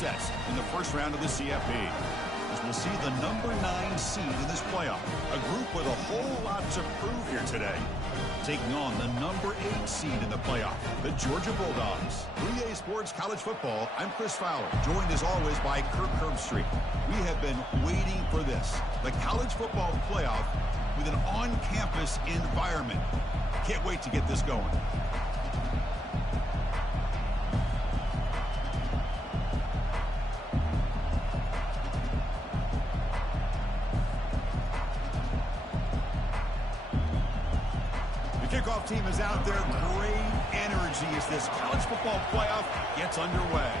upsets in the first round of the CFP. As we'll see the number 9 seed in this playoff. A group with a whole lot to prove here today. Taking on the number 8 seed in the playoff, the Georgia Bulldogs. 3A Sports College Football, I'm Chris Fowler, joined as always by Kirk Herbstreit. We have been waiting for this. The college football playoff with an on-campus environment. Can't wait to get this going. Kickoff team is out there. Great energy as this college football playoff gets underway.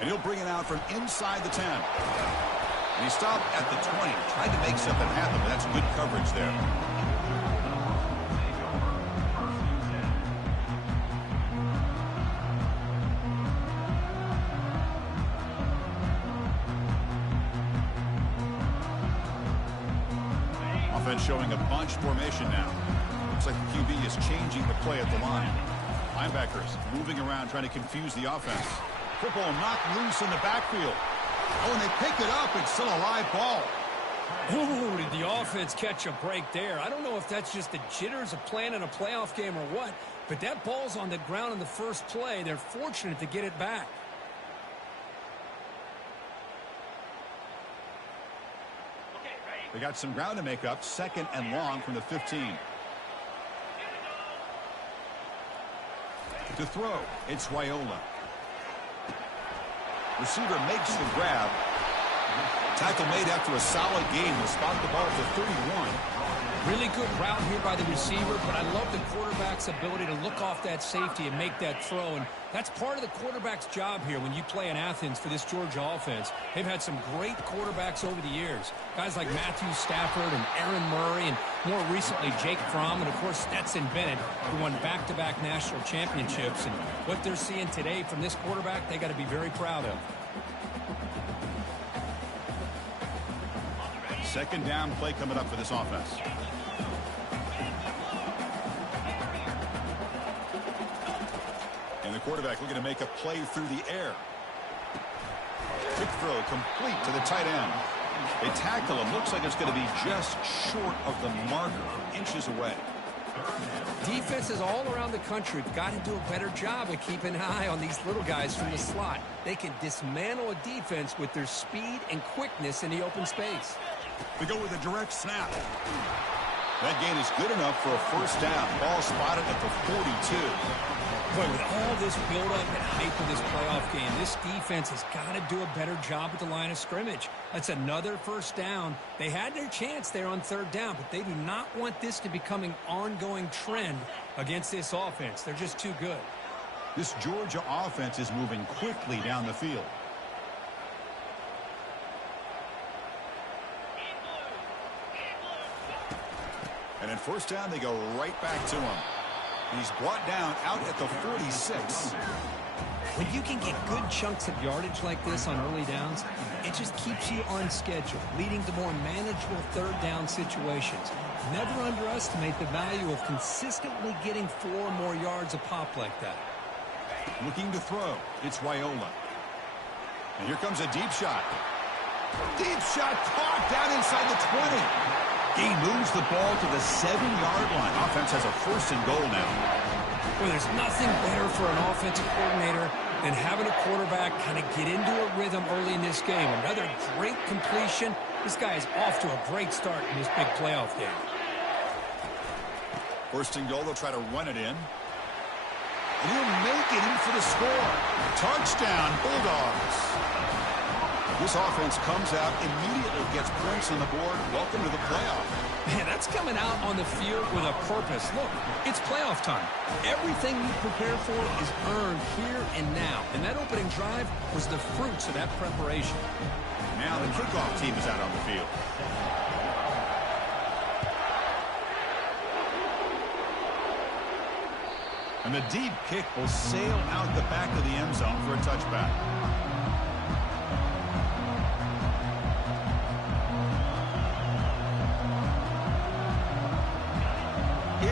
And he'll bring it out from inside the 10. And he stopped at the 20. Tried to make something happen, but that's good coverage there. Showing a bunch formation now. Looks like the QB is changing the play at the line. Linebackers moving around trying to confuse the offense. Football knocked loose in the backfield. Oh, and they pick it up. It's still a live ball. Ooh, did the offense catch a break there? I don't know if that's just the jitters of playing in a playoff game or what, but that ball's on the ground in the first play. They're fortunate to get it back. They got some ground to make up. 2nd and long from the 15. To throw, it's Raiola. Receiver makes the grab. Tackle made after a solid game. Will spot the ball at the 31. Really good route here by the receiver, but I love the quarterback's ability to look off that safety and make that throw. And that's part of the quarterback's job here when you play in Athens for this Georgia offense. They've had some great quarterbacks over the years. Guys like Matthew Stafford and Aaron Murray, and more recently Jake Fromm, and of course Stetson Bennett, who won back-to-back national championships. And what they're seeing today from this quarterback, they got to be very proud of. 2nd down play coming up for this offense. And the quarterback looking to make a play through the air. Quick throw complete to the tight end. They tackle him. Looks like it's going to be just short of the marker, inches away. Defenses all around the country have got to do a better job of keeping an eye on these little guys from the slot. They can dismantle a defense with their speed and quickness in the open space. They go with a direct snap. That gain is good enough for a first down. Ball spotted at the 42. Boy, with all this build-up and hype of this playoff game, this defense has got to do a better job at the line of scrimmage. That's another first down. They had their chance there on 3rd down, but they do not want this to become an ongoing trend against this offense. They're just too good. This Georgia offense is moving quickly down the field. And in first down, they go right back to him. He's brought down out at the 46. When you can get good chunks of yardage like this on early downs, it just keeps you on schedule, leading to more manageable 3rd down situations. Never underestimate the value of consistently getting 4 or more yards a pop like that. Looking to throw, it's Raiola. And here comes a deep shot. Deep shot caught down inside the 20. He moves the ball to the 7-yard line. Offense has a 1st and goal now. Well, there's nothing better for an offensive coordinator than having a quarterback kind of get into a rhythm early in this game. Another great completion. This guy is off to a great start in this big playoff game. 1st and goal, they'll try to run it in. And he'll make it in for the score. Touchdown, Bulldogs. This offense comes out, immediately gets points on the board. Welcome to the playoff. Man, that's coming out on the field with a purpose. Look, it's playoff time. Everything you prepare for is earned here and now. And that opening drive was the fruits of that preparation. Now the kickoff team is out on the field. And the deep kick will sail out the back of the end zone for a touchback.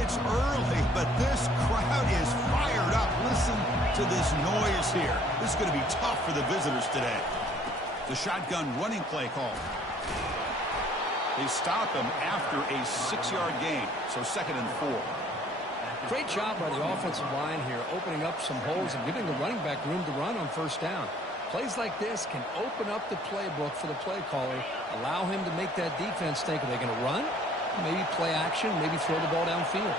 It's early, but this crowd is fired up. Listen to this noise here. This is going to be tough for the visitors today. The shotgun running play call. They stop him after a 6-yard gain, so 2nd and 4. Great job by the offensive line here, opening up some holes and giving the running back room to run on 1st down. Plays like this can open up the playbook for the play caller, allow him to make that defense think, are they going to run? Maybe play action, maybe throw the ball downfield.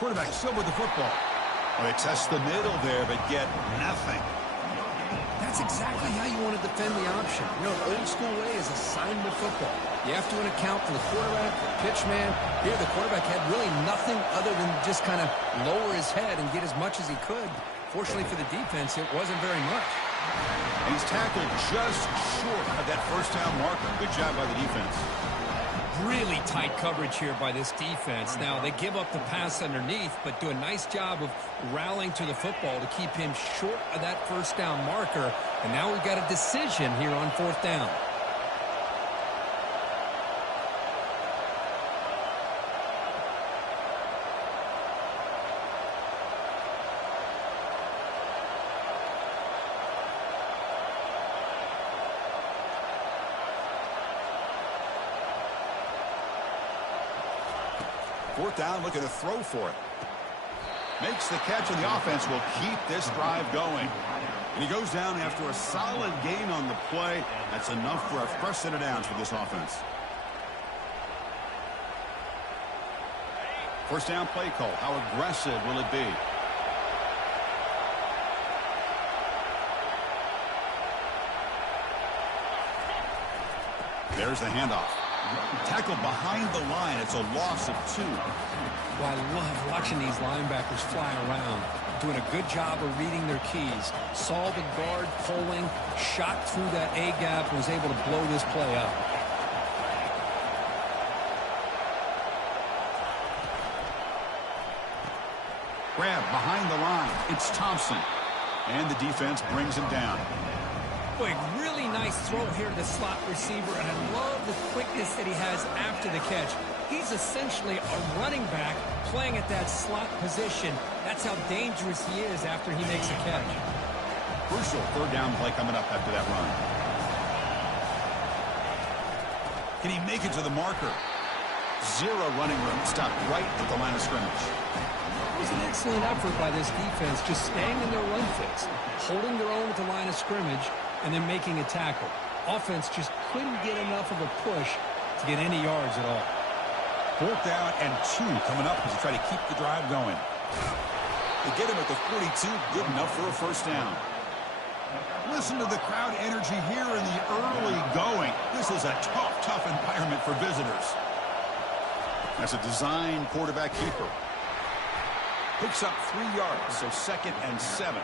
Quarterback still with the football. Well, they test the middle there, but get nothing. That's exactly how you want to defend the option. You know, old school way is assignment football. You have to account for the quarterback, the pitch man. Here, the quarterback had really nothing other than just kind of lower his head and get as much as he could. Fortunately for the defense, it wasn't very much. And he's tackled just short of that 1st down marker. Good job by the defense. Really tight coverage here by this defense. Now, they give up the pass underneath, but do a nice job of rallying to the football to keep him short of that 1st down marker. And now we've got a decision here on 4th down. Fourth down, looking to throw for it. Makes the catch, and the offense will keep this drive going. And he goes down after a solid gain on the play. That's enough for a fresh set of downs for this offense. 1st down play call. How aggressive will it be? There's the handoff. Tackled behind the line. It's a loss of 2. Well, I love watching these linebackers fly around, doing a good job of reading their keys. Saw the guard pulling, shot through that A-gap, was able to blow this play up. Grab behind the line. It's Thompson. And the defense brings him down. Boy, really nice throw here to the slot receiver, and I love the quickness that he has after the catch. He's essentially a running back playing at that slot position. That's how dangerous he is after he makes a catch. Crucial 3rd down play coming up after that run. Can he make it to the marker? 0 running room. Stopped right at the line of scrimmage. It was an excellent effort by this defense, just staying in their run fits, holding their own at the line of scrimmage, and then making a tackle. Offense just couldn't get enough of a push to get any yards at all. 4th down and 2 coming up as they try to keep the drive going. They get him at the 42, good enough for a 1st down. Listen to the crowd energy here in the early going. This is a tough environment for visitors. That's a design quarterback keeper. Picks up 3 yards, so 2nd and 7.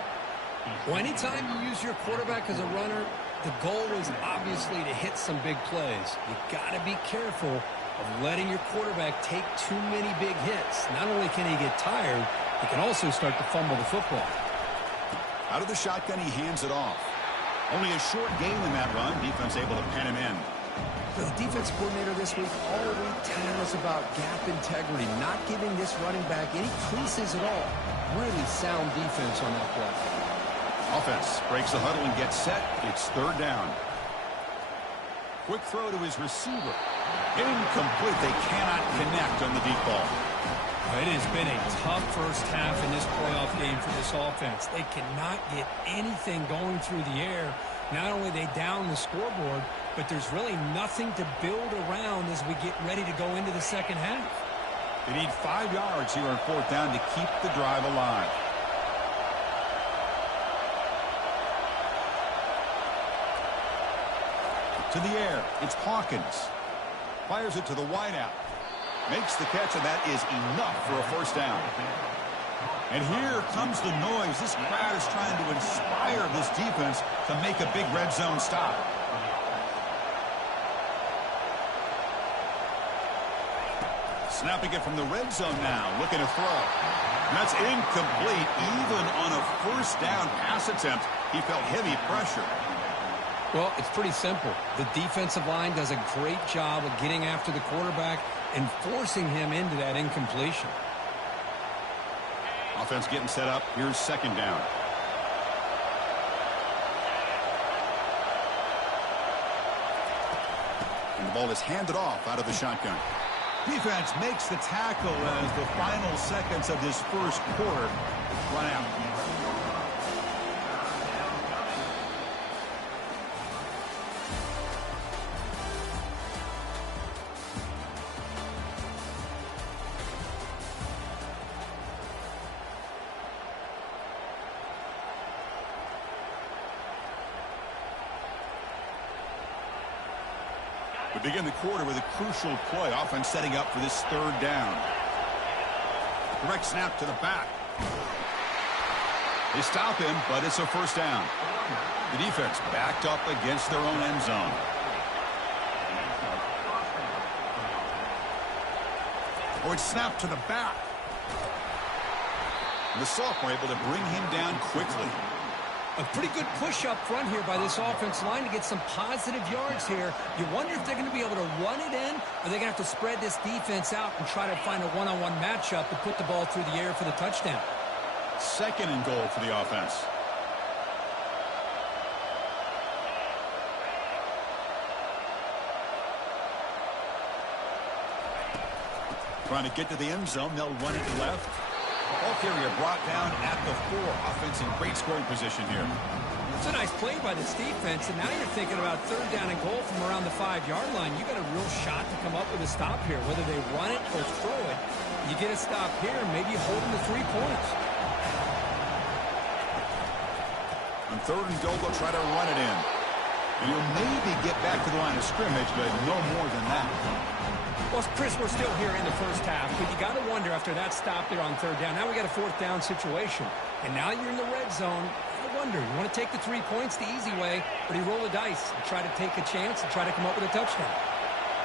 Well, anytime you use your quarterback as a runner, the goal is obviously to hit some big plays. You got to be careful of letting your quarterback take too many big hits. Not only can he get tired, he can also start to fumble the football. Out of the shotgun, he hands it off. Only a short gain in that run. Defense able to pen him in. The defense coordinator this week all week telling us about gap integrity, not giving this running back any creases at all. Really sound defense on that play. Offense breaks the huddle and gets set. It's 3rd down. Quick throw to his receiver. Incomplete. They cannot connect on the deep ball. It has been a tough first half in this playoff game for this offense. They cannot get anything going through the air. Not only they down the scoreboard, but there's really nothing to build around as we get ready to go into the second half. They need 5 yards here on 4th down to keep the drive alive. To the air, it's Hawkins. Fires it to the wideout. Makes the catch, and that is enough for a 1st down. And here comes the noise. This crowd is trying to inspire this defense to make a big red zone stop. Snapping it from the red zone now, looking to throw. And that's incomplete. Even on a 1st down pass attempt, he felt heavy pressure. Well, it's pretty simple. The defensive line does a great job of getting after the quarterback and forcing him into that incompletion. Offense getting set up. Here's second down. And the ball is handed off out of the shotgun. Defense makes the tackle as the final seconds of this first quarter run out. We begin the quarter with a crucial play. Offense setting up for this third down. Direct snap to the back. They stop him, but it's a first down. The defense backed up against their own end zone. Oh, it's snapped to the back. And the sophomore able to bring him down quickly. A pretty good push up front here by this offensive line to get some positive yards here. You wonder if they're going to be able to run it in, or they're going to have to spread this defense out and try to find a one-on-one matchup to put the ball through the air for the touchdown. Second and goal for the offense. Trying to get to the end zone. They'll run it left. Ball carrier brought down at the 4. Offense in great scoring position here. It's a nice play by this defense, and now you're thinking about third down and goal from around the 5-yard line. You got a real shot to come up with a stop here. Whether they run it or throw it, you get a stop here, maybe hold them to 3 points. On third and goal, they'll try to run it in. And you'll maybe get back to the line of scrimmage, but no more than that. Well, Chris, we're still here in the first half, but you got to wonder after that stop there on third down. Now we got a fourth down situation, and now you're in the red zone. I wonder, you want to take the 3 points the easy way, or do you roll the dice and try to take a chance and try to come up with a touchdown?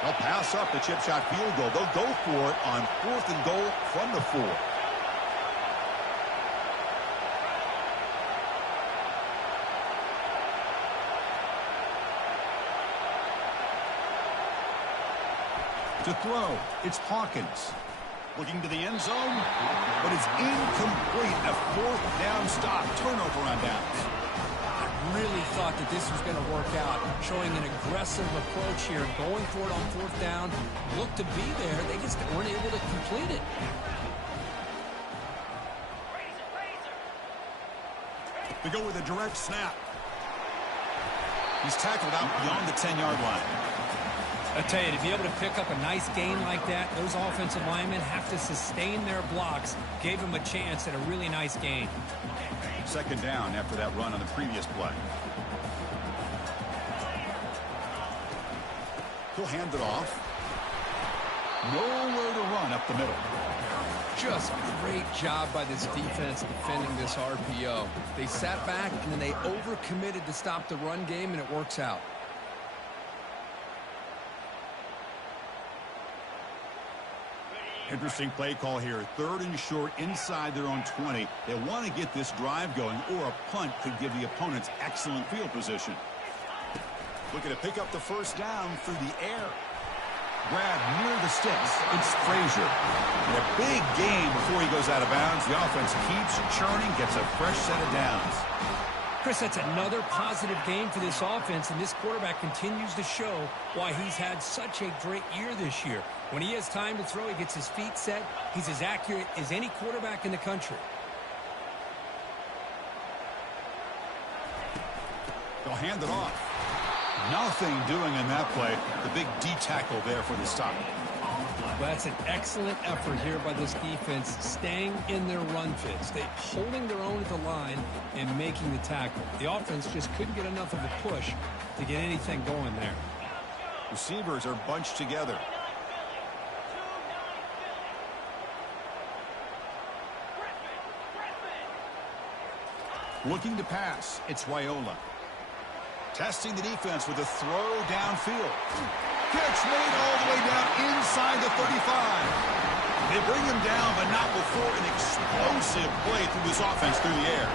They'll pass up the chip shot field goal. They'll go for it on fourth and goal from the 4. To throw, it's Hawkins. Looking to the end zone, but it's incomplete. A fourth down stop. Turnover on downs. I really thought that this was going to work out, showing an aggressive approach here, going for it on fourth down. Looked to be there. They just weren't able to complete it. They go with a direct snap. He's tackled out beyond the 10-yard line. I tell you, to be able to pick up a nice gain like that, those offensive linemen have to sustain their blocks. Gave him a chance at a really nice gain. Second down after that run on the previous play. He'll hand it off. Nowhere to run up the middle. Just great job by this defense defending this RPO. They sat back, and then they overcommitted to stop the run game, and it works out. Interesting play call here. Third and short inside their own 20. They want to get this drive going, or a punt could give the opponents excellent field position. Looking to pick up the first down through the air. Grab near the sticks. It's Frazier. And a big game before he goes out of bounds. The offense keeps churning, gets a fresh set of downs. Chris, that's another positive game for this offense, and this quarterback continues to show why he's had such a great year this year. When he has time to throw, he gets his feet set. He's as accurate as any quarterback in the country. They'll hand it off. Nothing doing in that play. The big D tackle there for the stop. Well, that's an excellent effort here by this defense, staying in their run fits. They're holding their own at the line and making the tackle. The offense just couldn't get enough of a push to get anything going there. Receivers are bunched together. Looking to pass, it's Raiola. Testing the defense with a throw downfield. Catch made all the way down inside the 35. They bring him down, but not before an explosive play through this offense through the air.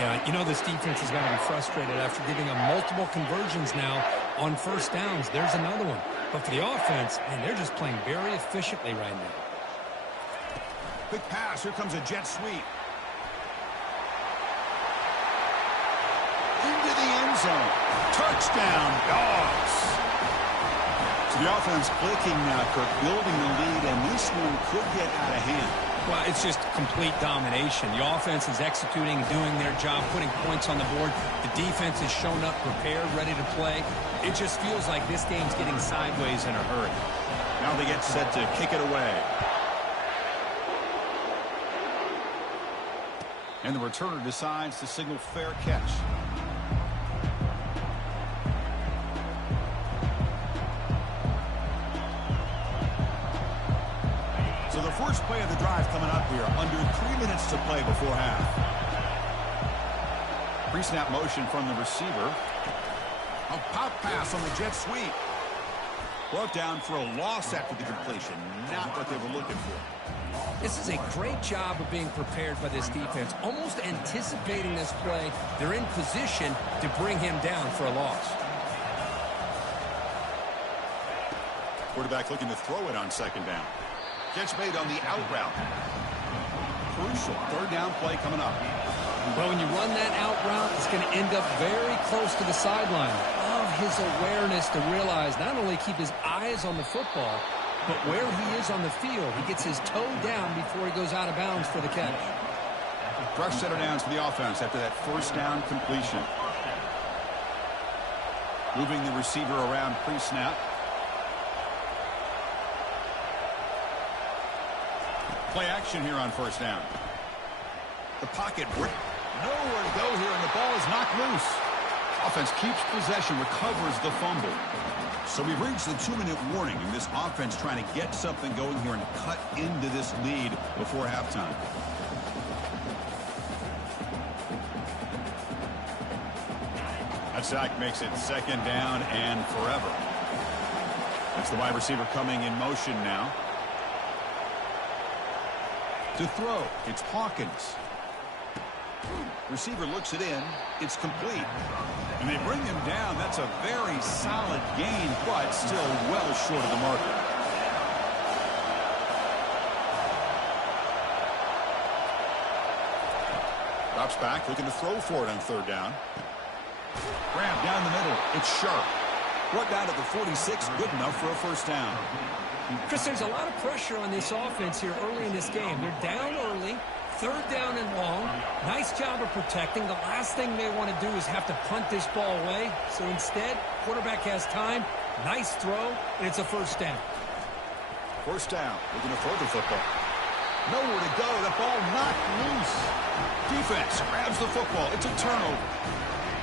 Yeah, you know this defense is going to be frustrated after giving them multiple conversions now on first downs. There's another one. But for the offense, man, they're just playing very efficiently right now. Quick pass. Here comes a jet sweep. Into the end zone. Touchdown, Dogs. So the offense clicking now, Kirk, building the lead, and this one could get out of hand. Well, it's just complete domination. The offense is executing, doing their job, putting points on the board. The defense has shown up, prepared, ready to play. It just feels like this game's getting sideways in a hurry. Now they get set to kick it away. And the returner decides to signal fair catch. So the first play of the drive coming up here, under 3 minutes to play before half. Pre-snap motion from the receiver. A pop pass on the jet sweep. Brought down for a loss after the completion. Not what they were looking for. This is a great job of being prepared by this defense, almost anticipating this play. They're in position to bring him down for a loss. Quarterback looking to throw it on second down. Catch made on the out route. Crucial third down play coming up. Well, when you run that out route, it's going to end up very close to the sideline. Love his awareness to realize not only keep his eyes on the football, but where he is on the field. He gets his toe down before he goes out of bounds for the catch. Fresh set of downs for the offense after that first down completion. Moving the receiver around pre-snap. Play action here on first down. The pocket break. Nowhere to go here, and the ball is knocked loose. Offense keeps possession, recovers the fumble. So we've reached the 2-minute warning, and this offense trying to get something going here and cut into this lead before halftime. That sack makes it second down and forever. That's the wide receiver coming in motion now. To throw, it's Hawkins. Receiver looks it in. It's complete. And they bring him down. That's a very solid gain, but still well short of the marker. Drops back, looking to throw for it on third down. Grab down the middle. It's sharp. Brought down at the 46, good enough for a first down. Chris, there's a lot of pressure on this offense here early in this game. They're down early, third down and long. Nice job of protecting. The last thing they want to do is have to punt this ball away. So instead, quarterback has time. Nice throw, and it's a first down. First down. Looking to throw the football. Nowhere to go. The ball knocked loose. Defense grabs the football. It's a turnover.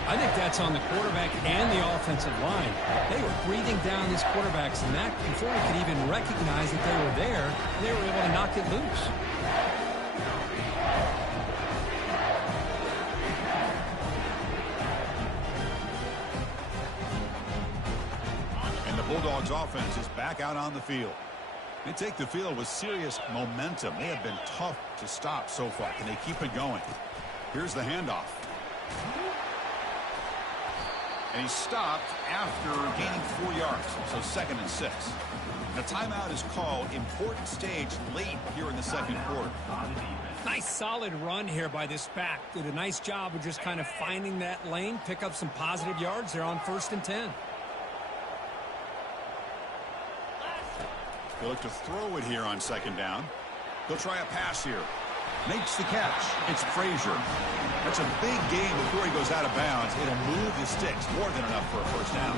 I think that's on the quarterback and the offensive line. They were breathing down these quarterbacks, and that before we could even recognize that they were there, they were able to knock it loose. And the Bulldogs offense is back out on the field. They take the field with serious momentum. They have been tough to stop so far. Can they keep it going? Here's the handoff. And he stopped after gaining 4 yards, so 2nd and 6. The timeout is called. Important stage late here in the second quarter. Nice solid run here by this back. Did a nice job of just kind of finding that lane, pick up some positive yards there on 1st and 10. He'll look to throw it here on second down. He'll try a pass here. Makes the catch. It's Frazier. That's a big gain before he goes out of bounds. It'll move the sticks. More than enough for a first down.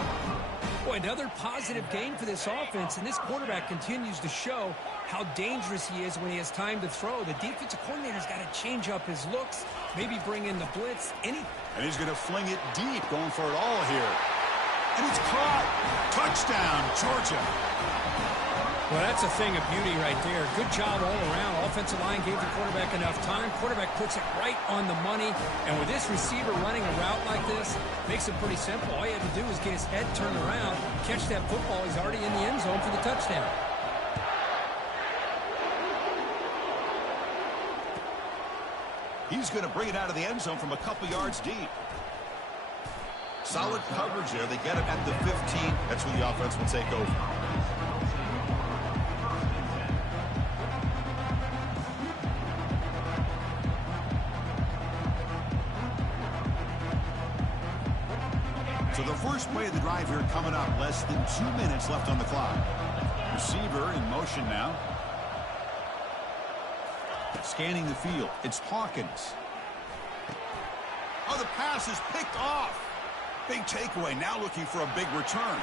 Boy, another positive gain for this offense, and this quarterback continues to show how dangerous he is when he has time to throw. The defensive coordinator's got to change up his looks, maybe bring in the blitz. And he's going to fling it deep, going for it all here. And it's caught. Touchdown, Georgia. Well, that's a thing of beauty right there. Good job all around. Offensive line gave the quarterback enough time. Quarterback puts it right on the money. And with this receiver running a route like this, makes it pretty simple. All you have to do is get his head turned around, catch that football. He's already in the end zone for the touchdown. He's going to bring it out of the end zone from a couple yards deep. Solid coverage there. They get him at the 15. That's where the offense will take over. So the first play of the drive here coming up. Less than 2 minutes left on the clock. Receiver in motion now. Scanning the field. It's Hawkins. Oh, the pass is picked off. Big takeaway. Now looking for a big return.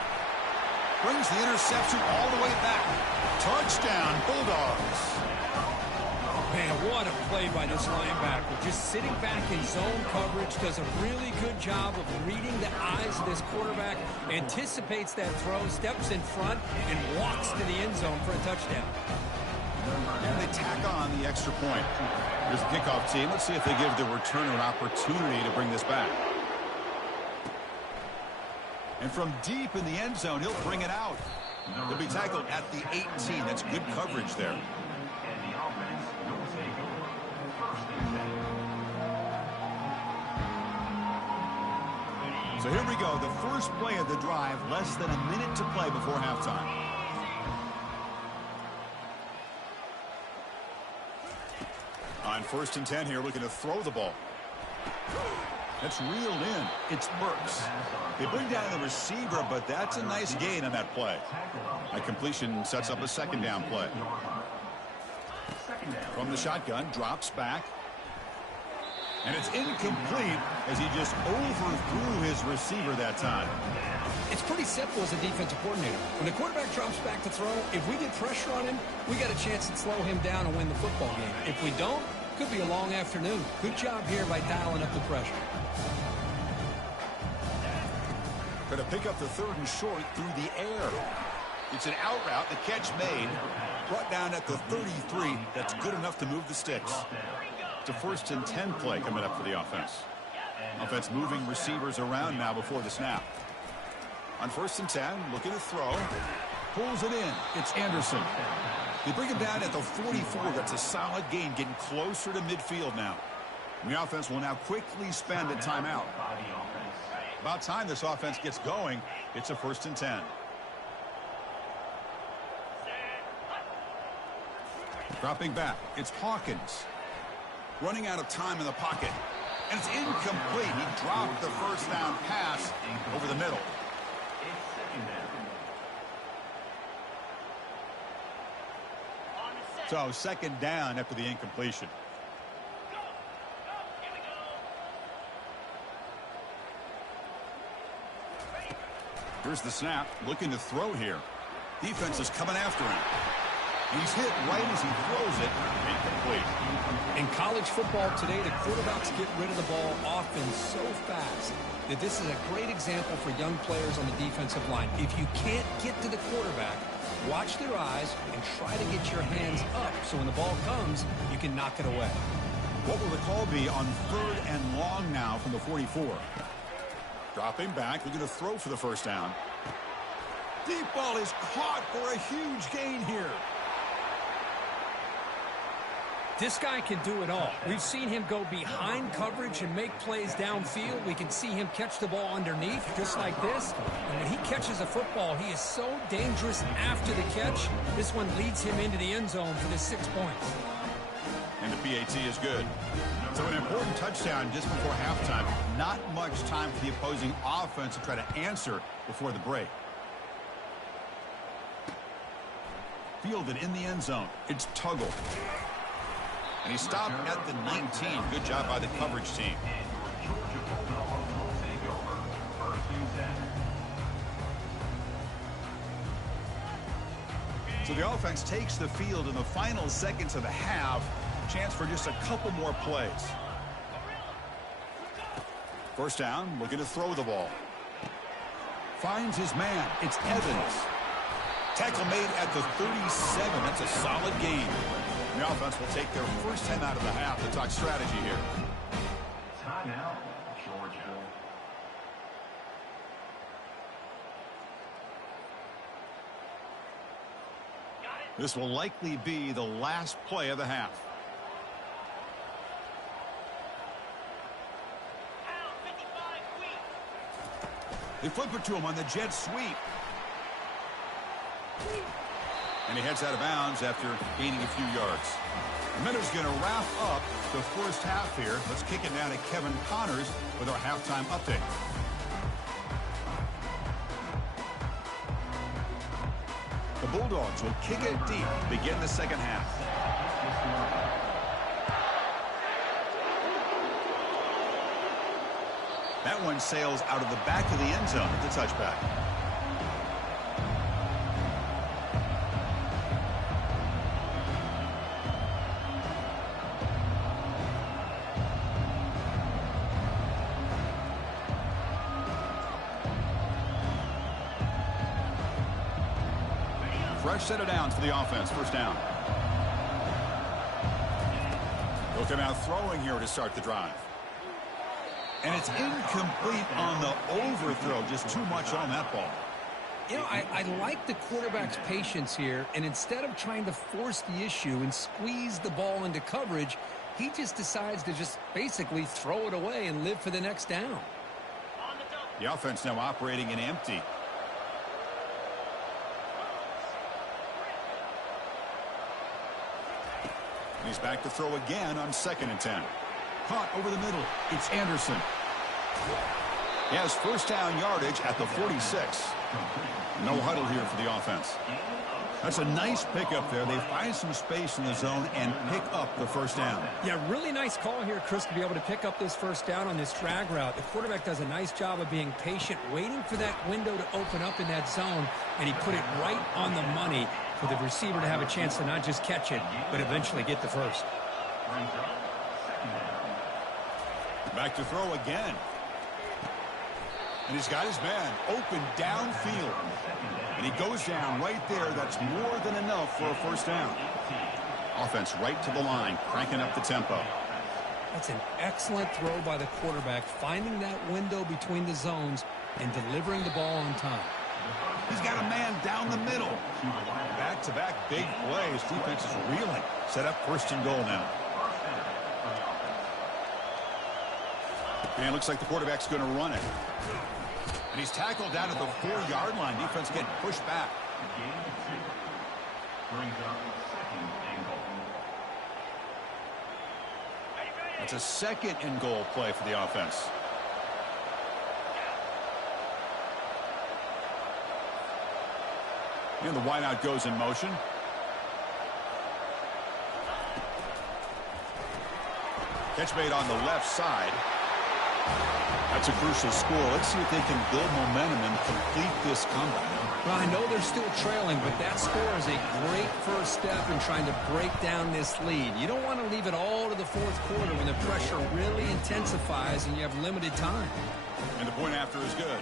Brings the interception all the way back. Touchdown, Bulldogs. Man, what a play by this linebacker. Just sitting back in zone coverage, does a really good job of reading the eyes of this quarterback, anticipates that throw, steps in front, and walks to the end zone for a touchdown. And they tack on the extra point. Here's the kickoff team. Let's see if they give the returner an opportunity to bring this back. And from deep in the end zone, he'll bring it out. He'll be tackled at the 18. That's good coverage there. So here we go. The first play of the drive. Less than a minute to play before halftime. On 1st and 10 here, looking to throw the ball. That's reeled in. It's Burks. They bring down the receiver, but that's a nice gain on that play. A completion sets up a second down play. From the shotgun, drops back. And it's incomplete as he just overthrew his receiver that time. It's pretty simple as a defensive coordinator. When the quarterback drops back to throw, if we get pressure on him, we got a chance to slow him down and win the football game. If we don't, could be a long afternoon. Good job here by dialing up the pressure. Going to pick up the 3rd and short through the air. It's an out route. The catch made. Brought down at the 33. That's good enough to move the sticks. It's a 1st and 10 play coming up for the offense. Offense moving receivers around now before the snap. On 1st and 10, looking to throw. Pulls it in. It's Anderson. They bring him down at the 44. That's a solid gain, getting closer to midfield now. And the offense will now quickly spend a timeout. About time this offense gets going. It's a 1st and 10. Dropping back. It's Hawkins. Running out of time in the pocket. And it's incomplete. He dropped the first down pass over the middle. So 2nd down after the incompletion. Here's the snap. Looking to throw here. Defense is coming after him. He's hit right as he throws it. Incomplete. In college football today, the quarterbacks get rid of the ball often so fast that this is a great example for young players on the defensive line. If you can't get to the quarterback, watch their eyes and try to get your hands up so when the ball comes, you can knock it away. What will the call be on 3rd and long now from the 44? Dropping back, looking to throw for the first down. Deep ball is caught for a huge gain here. This guy can do it all. We've seen him go behind coverage and make plays downfield. We can see him catch the ball underneath just like this. And when he catches a football, he is so dangerous after the catch. This one leads him into the end zone for the 6 points. And the PAT is good. So an important touchdown just before halftime. Not much time for the opposing offense to try to answer before the break. Fielded in the end zone. It's Tuggle. And he stopped at the 19. Good job by the coverage team. So the offense takes the field in the final seconds of the half. Chance for just a couple more plays. First down, looking to throw the ball. Finds his man. It's Evans. Tackle made at the 37. That's a solid gain. The offense will take their first 10 out of the half to talk strategy here. Timeout, Georgia. This will likely be the last play of the half. They flip it to him on the jet sweep. And he heads out of bounds after gaining a few yards. The Minnows going to wrap up the first half here. Let's kick it down to Kevin Connors with our halftime update. The Bulldogs will kick it deep to begin the second half. That one sails out of the back of the end zone at the touchback. Fresh set of downs for the offense. First down. Looking out throwing here to start the drive. And it's incomplete on the overthrow. Just too much on that ball. You know, I like the quarterback's patience here. And instead of trying to force the issue and squeeze the ball into coverage, he just decides to just basically throw it away and live for the next down. The offense now operating in empty. And he's back to throw again on 2nd and 10. Caught over the middle. It's Anderson. He has first down yardage at the 46. No huddle here for the offense. That's a nice pickup there. They find some space in the zone and pick up the first down. Yeah, really nice call here, Chris, to be able to pick up this first down on this drag route. The quarterback does a nice job of being patient, waiting for that window to open up in that zone, and he put it right on the money for the receiver to have a chance to not just catch it, but eventually get the first. Back to throw again. And he's got his man open downfield. And he goes down right there. That's more than enough for a first down. Offense right to the line, cranking up the tempo. That's an excellent throw by the quarterback, finding that window between the zones and delivering the ball on time. He's got a man down the middle. Back-to-back big plays. Defense is reeling. Set up first and goal now. And it looks like the quarterback's going to run it. And he's tackled down at the 4-yard line. Defense getting pushed back. It's a 2nd and goal play for the offense. And the wideout goes in motion. Catch made on the left side. That's a crucial score. Let's see if they can build momentum and complete this comeback. Well, I know they're still trailing, but that score is a great first step in trying to break down this lead. You don't want to leave it all to the fourth quarter when the pressure really intensifies and you have limited time. And the point after is good.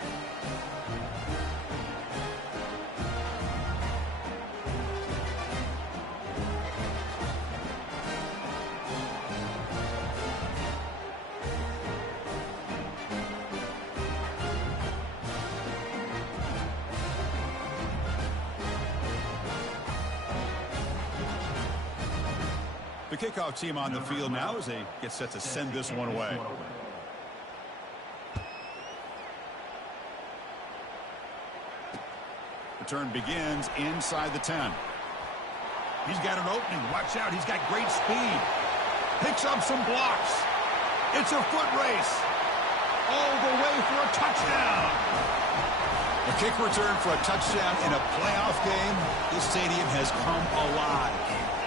The kickoff team on the field now as they get set to send this one away. Return begins inside the 10. He's got an opening. Watch out. He's got great speed. Picks up some blocks. It's a foot race. All the way for a touchdown. A kick return for a touchdown in a playoff game. This stadium has come alive.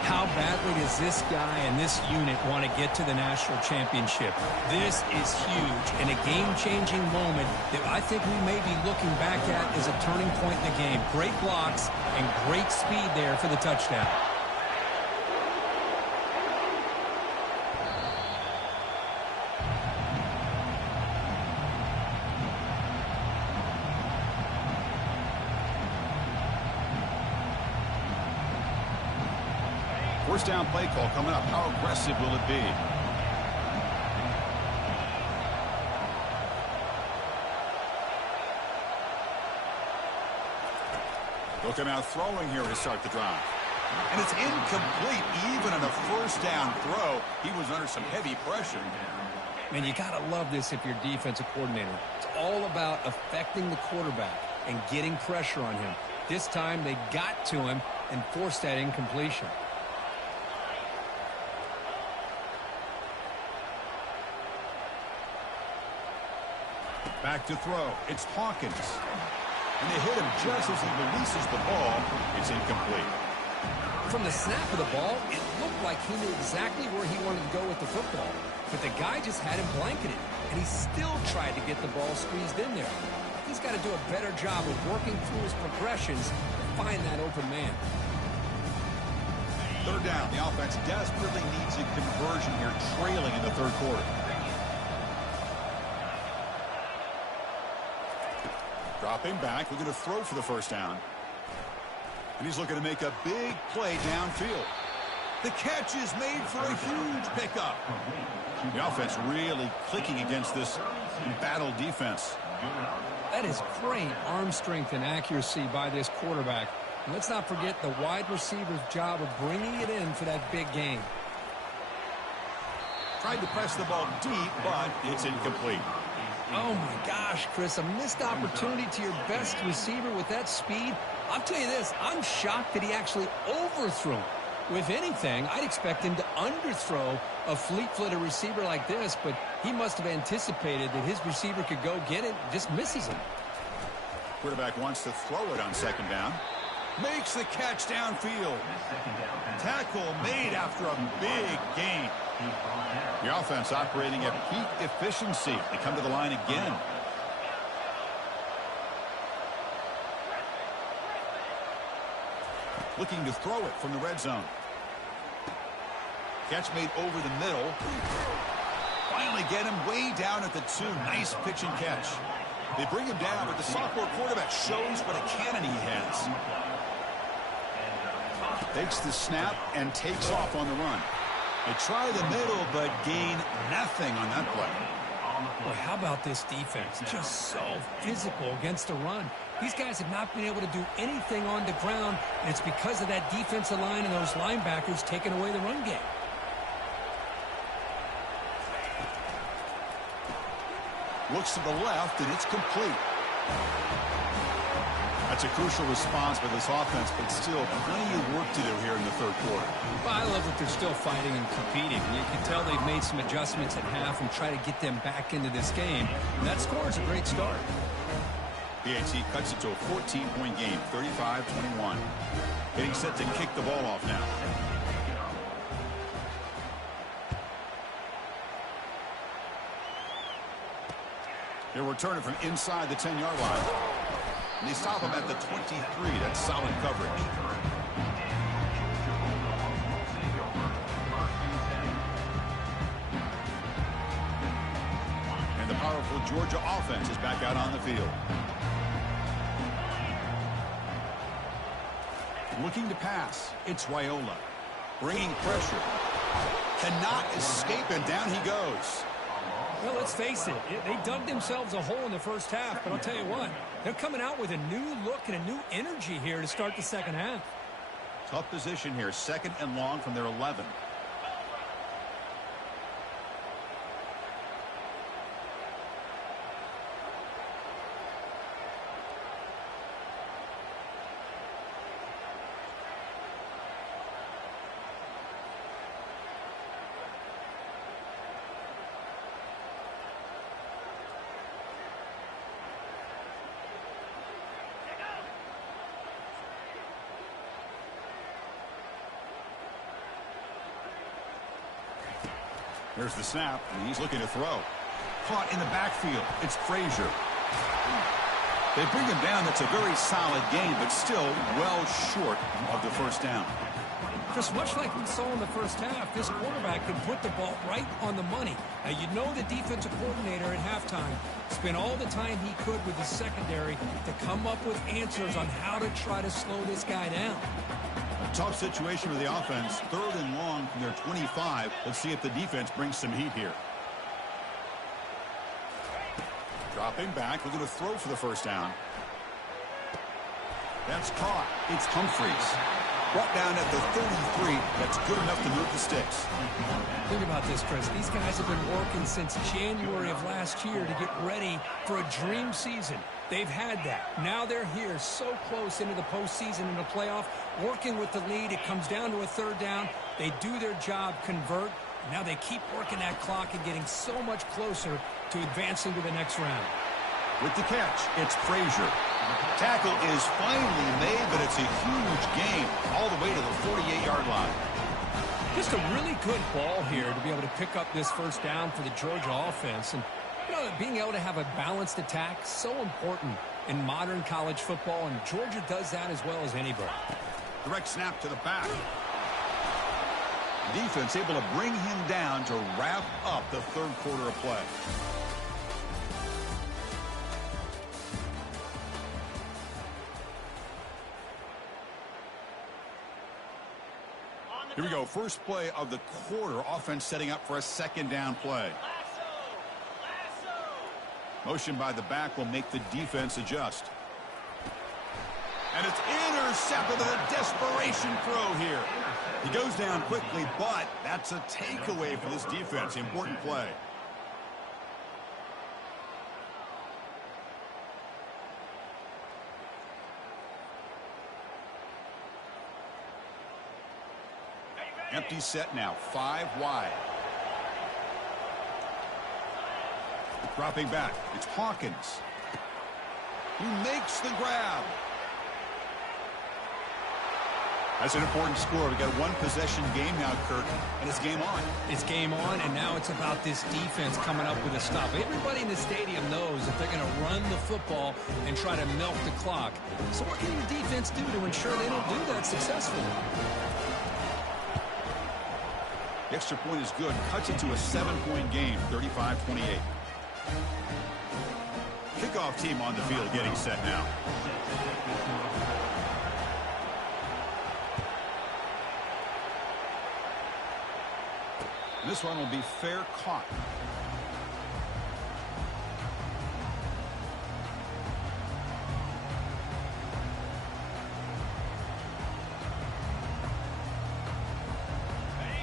How badly does this guy and this unit want to get to the national championship? This is huge and a game-changing moment that I think we may be looking back at as a turning point in the game. Great blocks and great speed there for the touchdown. First down play call coming up. How aggressive will it be? Looking out throwing here to start the drive. And it's incomplete. Even on a first down throw, he was under some heavy pressure. Man, you got to love this if you're defensive coordinator. It's all about affecting the quarterback and getting pressure on him. This time they got to him and forced that incompletion. Back to throw. It's Hawkins. And they hit him just as he releases the ball. It's incomplete. From the snap of the ball, it looked like he knew exactly where he wanted to go with the football. But the guy just had him blanketed, and he still tried to get the ball squeezed in there. He's got to do a better job of working through his progressions to find that open man. Third down. The offense desperately needs a conversion here, trailing in the third quarter. Dropping back, looking to throw for the first down. And he's looking to make a big play downfield. The catch is made for a huge pickup. The offense really clicking against this embattled defense. That is great arm strength and accuracy by this quarterback. And let's not forget the wide receiver's job of bringing it in for that big gain. Tried to press the ball deep, but it's incomplete. Oh, my gosh, Chris, a missed opportunity to your best receiver with that speed. I'll tell you this, I'm shocked that he actually overthrew him. With anything, I'd expect him to underthrow a fleet-footed receiver like this, but he must have anticipated that his receiver could go get it and just misses him. Quarterback wants to throw it on second down. Makes the catch downfield. Tackle made after a big gain. The offense operating at peak efficiency. They come to the line again. Looking to throw it from the red zone. Catch made over the middle. Finally get him way down at the 2. Nice pitch and catch. They bring him down, but the sophomore quarterback shows what a cannon he has. Takes the snap and takes off on the run. They try the middle, but gain nothing on that play. Boy, how about this defense? Just so physical against the run. These guys have not been able to do anything on the ground, and it's because of that defensive line and those linebackers taking away the run game. Looks to the left, and it's complete. That's a crucial response by this offense, but still plenty of work to do here in the third quarter. Well, I love that they're still fighting and competing. You can tell they've made some adjustments at half and try to get them back into this game. And that score is a great start. PAT cuts it to a 14-point game, 35-21. Getting set to kick the ball off now. They'll return it from inside the 10-yard line. And they stop him at the 23. That's solid coverage. And the powerful Georgia offense is back out on the field. Looking to pass. It's Raiola. Bringing pressure. Cannot escape, and down he goes. Well, let's face it, they dug themselves a hole in the first half, but I'll tell you what, they're coming out with a new look and a new energy here to start the second half. Tough position here, 2nd and long from their 11. There's the snap, and he's looking to throw. Caught in the backfield. It's Frazier. They bring him down. That's a very solid game, but still well short of the first down. Just much like we saw in the first half, this quarterback can put the ball right on the money. Now, you know the defensive coordinator at halftime spent all the time he could with the secondary to come up with answers on how to try to slow this guy down. A tough situation for the offense. 3rd and long from their 25. Let's see if the defense brings some heat here. Dropping back. We're going to throw for the first down. That's caught. It's Humphreys. Brought down at the 33. That's good enough to move the sticks. Think about this, Chris. These guys have been working since January of last year to get ready for a dream season. They've had that. Now they're here so close into the postseason and the playoff, working with the lead. It comes down to a third down. They do their job, convert. Now they keep working that clock and getting so much closer to advancing to the next round. With the catch, it's Frazier. Tackle is finally made, but it's a huge gain all the way to the 48-yard line. Just a really good ball here to be able to pick up this first down for the Georgia offense. And, you know, being able to have a balanced attack, so important in modern college football, and Georgia does that as well as anybody. Direct snap to the back. Defense able to bring him down to wrap up the third quarter of play. Here we go. First play of the quarter. Offense setting up for a second down play. Motion by the back will make the defense adjust. And it's intercepted with a desperation throw here. He goes down quickly, but that's a takeaway for this defense. Important play. Empty set now, 5 wide. Dropping back, it's Hawkins. He makes the grab. That's an important score. We've got a one-possession game now, Kirk, and it's game on. It's game on, and now it's about this defense coming up with a stop. Everybody in the stadium knows that they're going to run the football and try to milk the clock. So what can the defense do to ensure they don't do that successfully? The extra point is good. Cuts it to a 7-point game, 35-28. Kickoff team on the field getting set now. This one will be fair caught.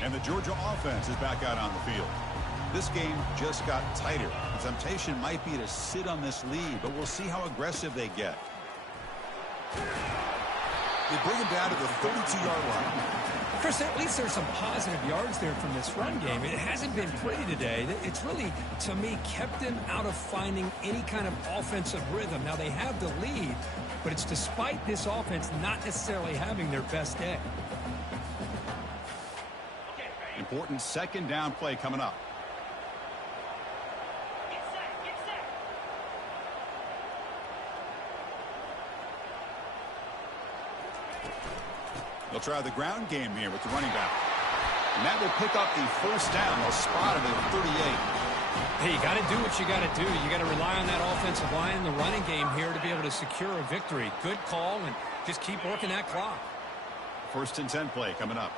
And the Georgia offense is back out on the field. This game just got tighter. The temptation might be to sit on this lead, but we'll see how aggressive they get. They bring him down to the 32-yard line. Chris, at least there's some positive yards there from this run game. It hasn't been pretty today. It's really, to me, kept them out of finding any kind of offensive rhythm. Now, they have the lead, but it's despite this offense not necessarily having their best day. Important second down play coming up. They'll try the ground game here with the running back. And that will pick up the first down. They'll spot it at 38. Hey, you got to do what you got to do. You got to rely on that offensive line in the running game here to be able to secure a victory. Good call, and just keep working that clock. First and 10 play coming up.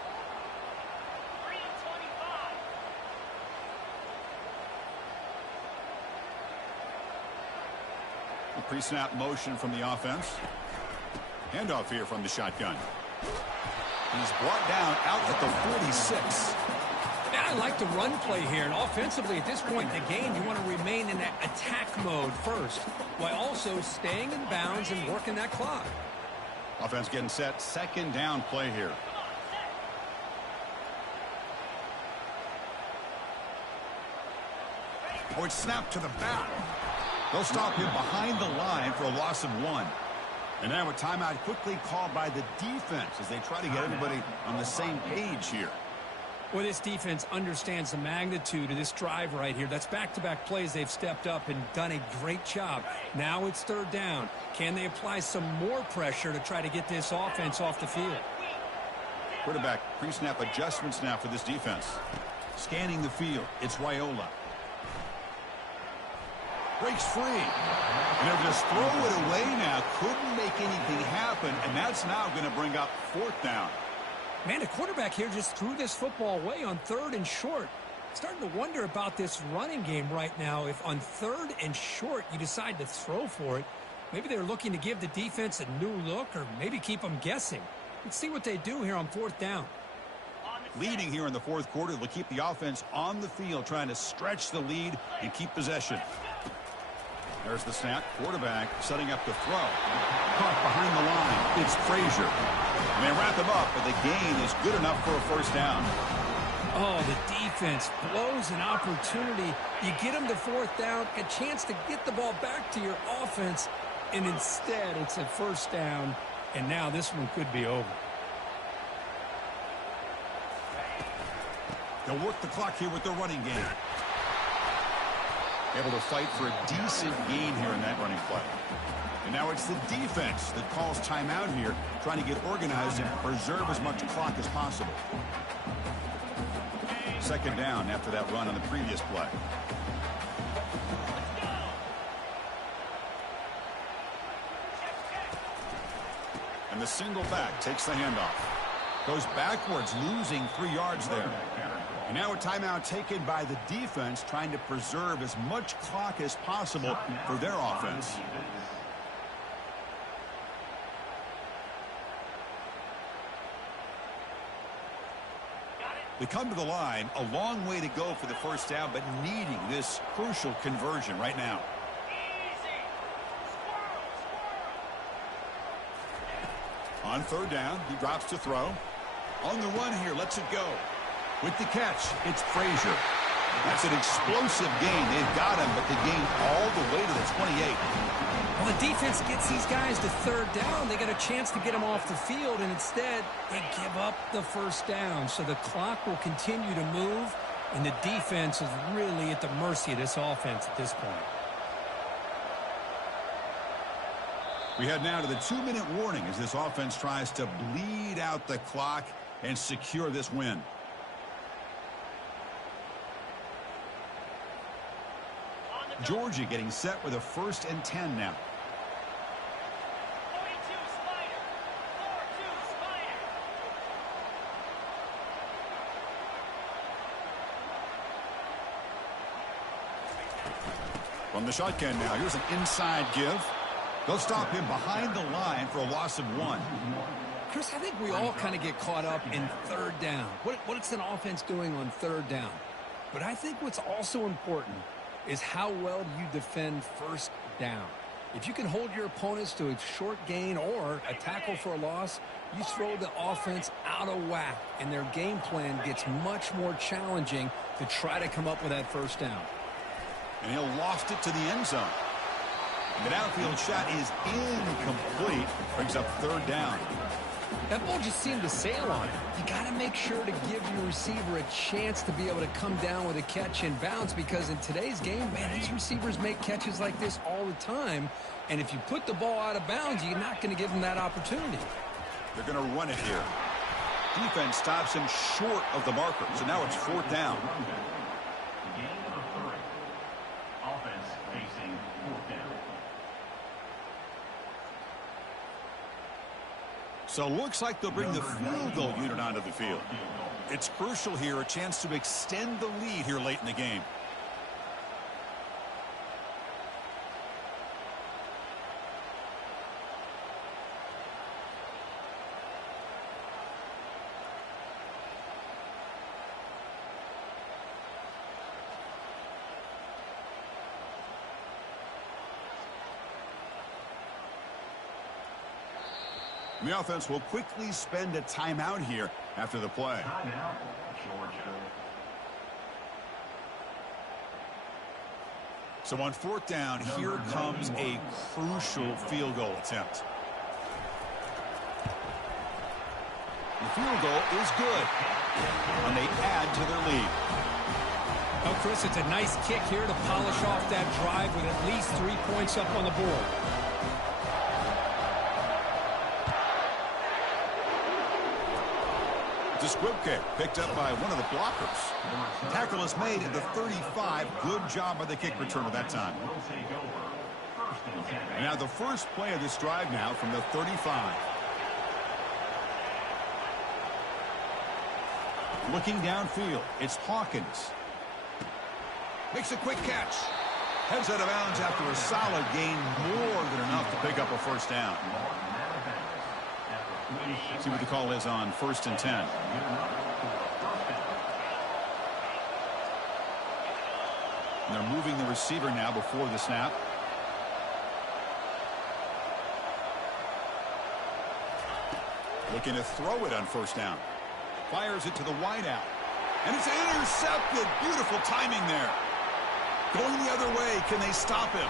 A pre-snap motion from the offense. Handoff here from the shotgun. He's brought down out at the 46. Now, I like the run play here, and offensively at this point in the game, you want to remain in that attack mode first, while also staying in bounds and working that clock. Offense getting set. Second down play here. Oh, it's snapped to the back. They'll stop him behind the line for a loss of 1. And now a timeout quickly called by the defense as they try to get everybody on the same page here. Well, this defense understands the magnitude of this drive right here. That's back-to-back plays. They've stepped up and done a great job. Now it's third down. Can they apply some more pressure to try to get this offense off the field? Quarterback pre-snap adjustments now for this defense. Scanning the field. It's Raiola. Breaks free. And they'll just throw it away now. Couldn't make anything happen, and that's now going to bring up fourth down. Man, the quarterback here just threw this football away on third and short. Starting to wonder about this running game right now. If on third and short you decide to throw for it, maybe they're looking to give the defense a new look or maybe keep them guessing. Let's see what they do here on 4th down. Leading here in the 4th quarter will keep the offense on the field, trying to stretch the lead and keep possession. There's the snap. Quarterback setting up the throw. Caught behind the line. It's Frazier. And they wrap him up, but the gain is good enough for a first down. Oh, the defense blows an opportunity. You get them to 4th down, a chance to get the ball back to your offense, and instead it's a first down, and now this one could be over. They'll work the clock here with their running game. Able to fight for a decent gain here in that running play. And now it's the defense that calls timeout here, trying to get organized and preserve as much clock as possible. 2nd down after that run on the previous play. And the single back takes the handoff. Goes backwards, losing 3 yards there. And now a timeout taken by the defense, trying to preserve as much clock as possible for their offense. They come to the line, a long way to go for the first down, but needing this crucial conversion right now. On 3rd down, he drops to throw. On the run here, lets it go. With the catch, it's Frazier. That's an explosive gain. They've got him, but the gain all the way to the 28. Well, the defense gets these guys to 3rd down. They got a chance to get them off the field, and instead they give up the first down. So the clock will continue to move, and the defense is really at the mercy of this offense at this point. We head now to the 2-minute warning as this offense tries to bleed out the clock and secure this win. Georgia getting set with a 1st and 10 now. From the shotgun now, here's an inside give. They'll stop him behind the line for a loss of 1. Chris, I think we all kind of get caught up in 3rd down. What's an offense doing on 3rd down? But I think what's also important is how well you defend 1st down. If you can hold your opponents to a short gain or a tackle for a loss, you throw the offense out of whack, and their game plan gets much more challenging to try to come up with that first down. And he'll lost it to the end zone. The downfield shot is incomplete. Brings up 3rd down. That ball just seemed to sail on it. You got to make sure to give your receiver a chance to be able to come down with a catch and bounce, because in today's game, man, these receivers make catches like this all the time. And if you put the ball out of bounds, you're not going to give them that opportunity. They're going to run it here. Defense stops him short of the marker. So now it's 4th down. Gain of 3. Offense facing 4th down. So looks like they'll bring the field goal unit onto the field. It's crucial here, a chance to extend the lead here late in the game. The offense will quickly spend a timeout here after the play. Timeout, Georgia. So on 4th down, here comes a crucial field goal attempt. The field goal is good, and they add to their lead. Oh, Chris, it's a nice kick here to polish off that drive with at least 3 points up on the board. The squib kick picked up by one of the blockers. Tackle is made at the 35. Good job by the kick returner that time. And now the first play of this drive now from the 35. Looking downfield, it's Hawkins. Makes a quick catch. Heads out of bounds after a solid gain, more than enough to pick up a first down. See what the call is on 1st and 10. And they're moving the receiver now before the snap. Looking to throw it on 1st down. Fires it to the wideout. And it's intercepted. Beautiful timing there. Going the other way. Can they stop him?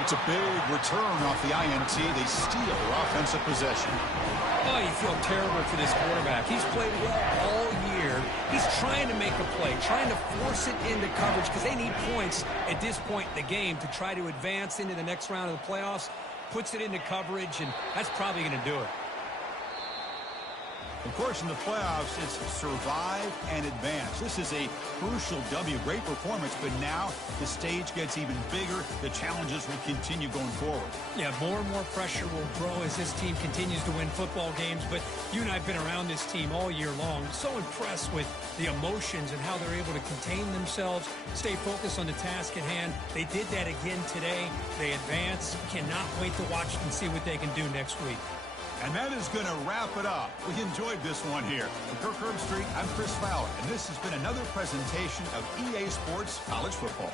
It's a big return off the INT. They steal their offensive possession. Oh, you feel terrible for this quarterback. He's played well all year. He's trying to make a play, trying to force it into coverage because they need points at this point in the game to try to advance into the next round of the playoffs. Puts it into coverage, and that's probably going to do it. Of course, in the playoffs, it's survive and advance. This is a crucial W. Great performance, but now the stage gets even bigger. The challenges will continue going forward. Yeah, more and more pressure will grow as this team continues to win football games. But you and I have been around this team all year long. So impressed with the emotions and how they're able to contain themselves, stay focused on the task at hand. They did that again today. They advance. Cannot wait to watch and see what they can do next week. And that is going to wrap it up. We enjoyed this one here. For Kirk Herbstreit, I'm Chris Fowler, and this has been another presentation of EA Sports College Football.